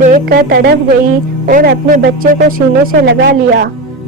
دیکھ کر تڑپ گئی اور اپنے بچے کو سینے سے لگا لیا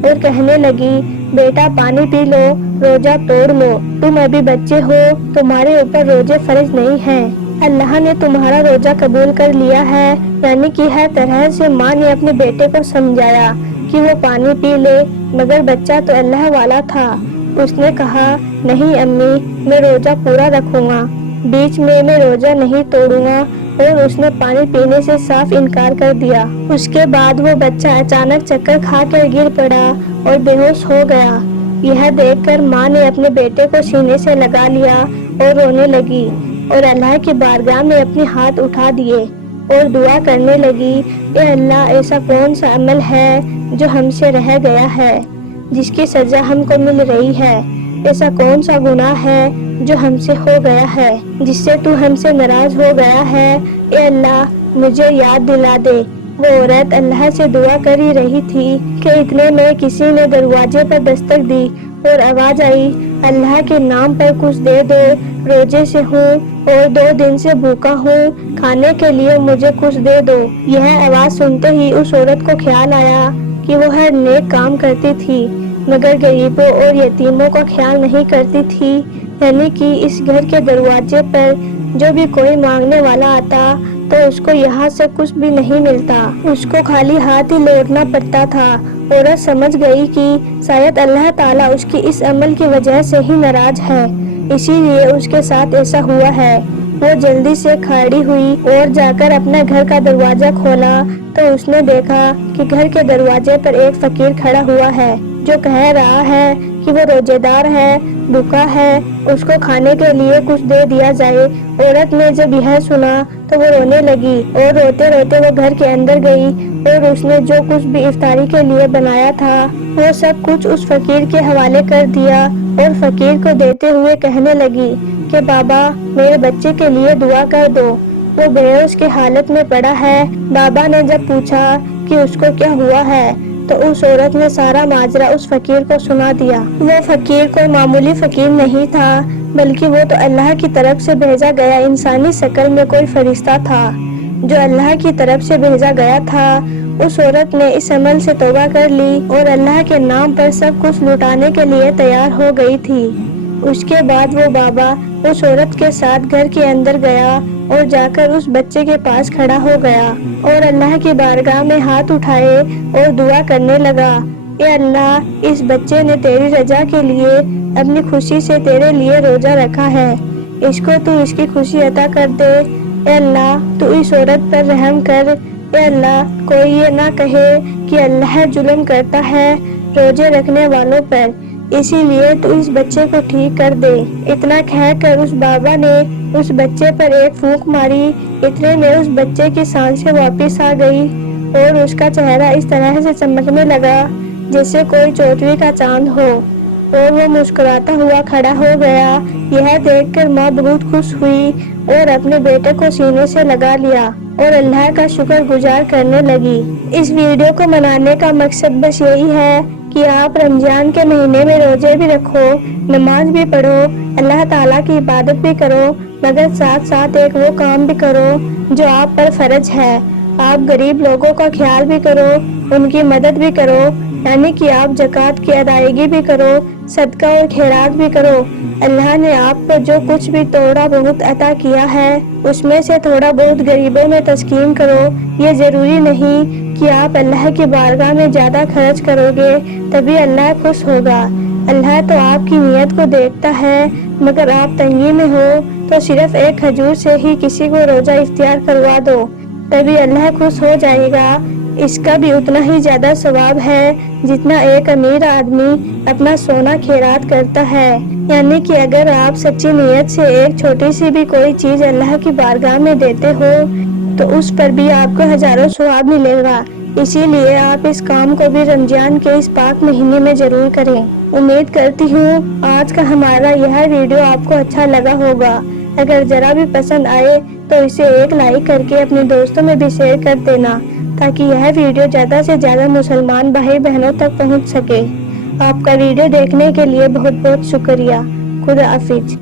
اور کہنے لگی، بیٹا پانی پی لو، روزہ توڑ لو، تم ابھی بچے ہو، تمہارے اوپر روزے فرض نہیں ہیں، اللہ نے تمہارا روزہ قبول کر لیا ہے۔ یعنی کہ ہر طرح سے ماں نے اپنے بیٹے کو سمجھایا کہ وہ پانی پی لے، مگر بچہ تو اللہ والا تھا۔ اس نے کہا، نہیں امی، میں روزہ پورا رکھوں گا، بیچ میں روزہ نہیں توڑوں گا، اور اس نے پانی پینے سے صاف انکار کر دیا۔ اس کے بعد وہ بچہ اچانک چکر کھا کر گر پڑا اور بے ہوش ہو گیا۔ یہ دیکھ کر ماں نے اپنے بیٹے کو سینے سے لگا لیا اور رونے لگی اور اللہ کی بارگاہ میں اپنے ہاتھ اٹھا دیے اور دعا کرنے لگی، اے اللہ، ایسا کون سا عمل ہے جو ہم سے رہ گیا ہے، جس کی سزا ہم کو مل رہی ہے؟ ایسا کون سا گناہ ہے جو ہم سے ہو گیا ہے، جس سے تو ہم سے ناراض ہو گیا ہے؟ اے اللہ، مجھے یاد دلا دے۔ وہ عورت اللہ سے دعا کر ہی رہی تھی کہ اتنے میں کسی نے دروازے پر دستک دی اور آواز آئی، اللہ کے نام پر کچھ دے دو، روزے سے ہوں اور 2 دن سے بھوکا ہوں، کھانے کے لیے مجھے کچھ دے دو۔ یہ آواز سنتے ہی اس عورت کو خیال آیا کہ وہ ہر نیک کام کرتی تھی، مگر غریبوں اور یتیموں کا خیال نہیں کرتی تھی۔ یعنی کہ اس گھر کے دروازے پر جو بھی کوئی مانگنے والا آتا تو اس کو یہاں سے کچھ بھی نہیں ملتا، اس کو خالی ہاتھ ہی لوٹنا پڑتا تھا۔ عورت سمجھ گئی کہ شاید اللہ تعالیٰ اس کی اس عمل کی وجہ سے ہی ناراض ہے، اسی لیے اس کے ساتھ ایسا ہوا ہے۔ وہ جلدی سے کھڑی ہوئی اور جا کر اپنا گھر کا دروازہ کھولا تو اس نے دیکھا کہ گھر کے دروازے پر ایک فقیر کھڑا ہوا ہے جو کہہ رہا ہے کہ وہ روزے دار ہے، بھوکا ہے، اس کو کھانے کے لیے کچھ دے دیا جائے۔ عورت نے جب یہ سنا تو وہ رونے لگی اور روتے روتے وہ گھر کے اندر گئی اور اس نے جو کچھ بھی افطاری کے لیے بنایا تھا وہ سب کچھ اس فقیر کے حوالے کر دیا اور فقیر کو دیتے ہوئے کہنے لگی کہ بابا، میرے بچے کے لیے دعا کر دو، وہ بے ہوش کی حالت میں پڑا ہے۔ بابا نے جب پوچھا کہ اس کو کیا ہوا ہے تو اس عورت نے سارا ماجرا اس فقیر کو سنا دیا۔ وہ فقیر کوئی معمولی فقیر نہیں تھا، بلکہ وہ تو اللہ کی طرف سے بھیجا گیا انسانی شکل میں کوئی فرشتہ تھا جو اللہ کی طرف سے بھیجا گیا تھا۔ اس عورت نے اس عمل سے توبہ کر لی اور اللہ کے نام پر سب کچھ لوٹانے کے لیے تیار ہو گئی تھی۔ اس کے بعد وہ بابا اس عورت کے ساتھ گھر کے اندر گیا اور جا کر اس بچے کے پاس کھڑا ہو گیا اور اللہ کی بارگاہ میں ہاتھ اٹھائے اور دعا کرنے لگا، اے اللہ، اس بچے نے تیری رضا کے لیے اپنی خوشی سے تیرے لیے روزہ رکھا ہے، اس کو تو اس کی خوشی عطا کر دے۔ اے اللہ، تو اس عورت پر رحم کر۔ اے اللہ، کوئی یہ نہ کہے کہ اللہ ظلم کرتا ہے روزے رکھنے والوں پر، اسی لیے تو اس بچے کو ٹھیک کر دے۔ اتنا کہہ کر اس بابا نے اس بچے پر ایک پھونک ماری، اتنے میں اس بچے کی سانسیں واپس آ گئی اور اس کا چہرہ اس طرح سے چمکنے لگا جیسے کوئی چوتھویں کا چاند ہو، اور وہ مسکراتا ہوا کھڑا ہو گیا۔ یہ دیکھ کر ماں بہت خوش ہوئی اور اپنے بیٹے کو سینے سے لگا لیا اور اللہ کا شکر گزار کرنے لگی۔ اس ویڈیو کو بنانے کا مقصد بس یہی ہے کہ آپ رمضان کے مہینے میں روزے بھی رکھو، نماز بھی پڑھو، اللہ تعالیٰ کی عبادت بھی کرو، مگر ساتھ ساتھ ایک وہ کام بھی کرو جو آپ پر فرض ہے۔ آپ غریب لوگوں کا خیال بھی کرو، ان کی مدد بھی کرو، یعنی کہ آپ زکوٰۃ کی ادائیگی بھی کرو، صدقہ اور خیرات بھی کرو۔ اللہ نے آپ کو جو کچھ بھی تھوڑا بہت عطا کیا ہے اس میں سے تھوڑا بہت غریبوں میں تقسیم کرو۔ یہ ضروری نہیں کہ آپ اللہ کی بارگاہ میں زیادہ خرچ کرو گے تبھی اللہ خوش ہوگا۔ اللہ تو آپ کی نیت کو دیکھتا ہے، مگر آپ تنگی میں ہو تو صرف ایک کھجور سے ہی کسی کو روزہ اختیار کروا دو، تبھی اللہ خوش ہو جائے گا۔ اس کا بھی اتنا ہی زیادہ ثواب ہے جتنا ایک امیر آدمی اپنا سونا خیرات کرتا ہے۔ یعنی کہ اگر آپ سچی نیت سے ایک چھوٹی سی بھی کوئی چیز اللہ کی بارگاہ میں دیتے ہو تو اس پر بھی آپ کو ہزاروں ثواب ملے گا۔ اسی لیے آپ اس کام کو بھی رمضان کے اس پاک مہینے میں ضرور کریں۔ امید کرتی ہوں آج کا ہمارا یہ ویڈیو آپ کو اچھا لگا ہوگا۔ اگر ذرا بھی پسند آئے تو اسے ایک لائک کر کے اپنے دوستوں میں بھی شیئر کر دینا تاکہ یہ ویڈیو زیادہ سے زیادہ مسلمان بھائی بہنوں تک پہنچ سکے۔ آپ کا ویڈیو دیکھنے کے لیے بہت بہت شکریہ۔ خدا حافظ۔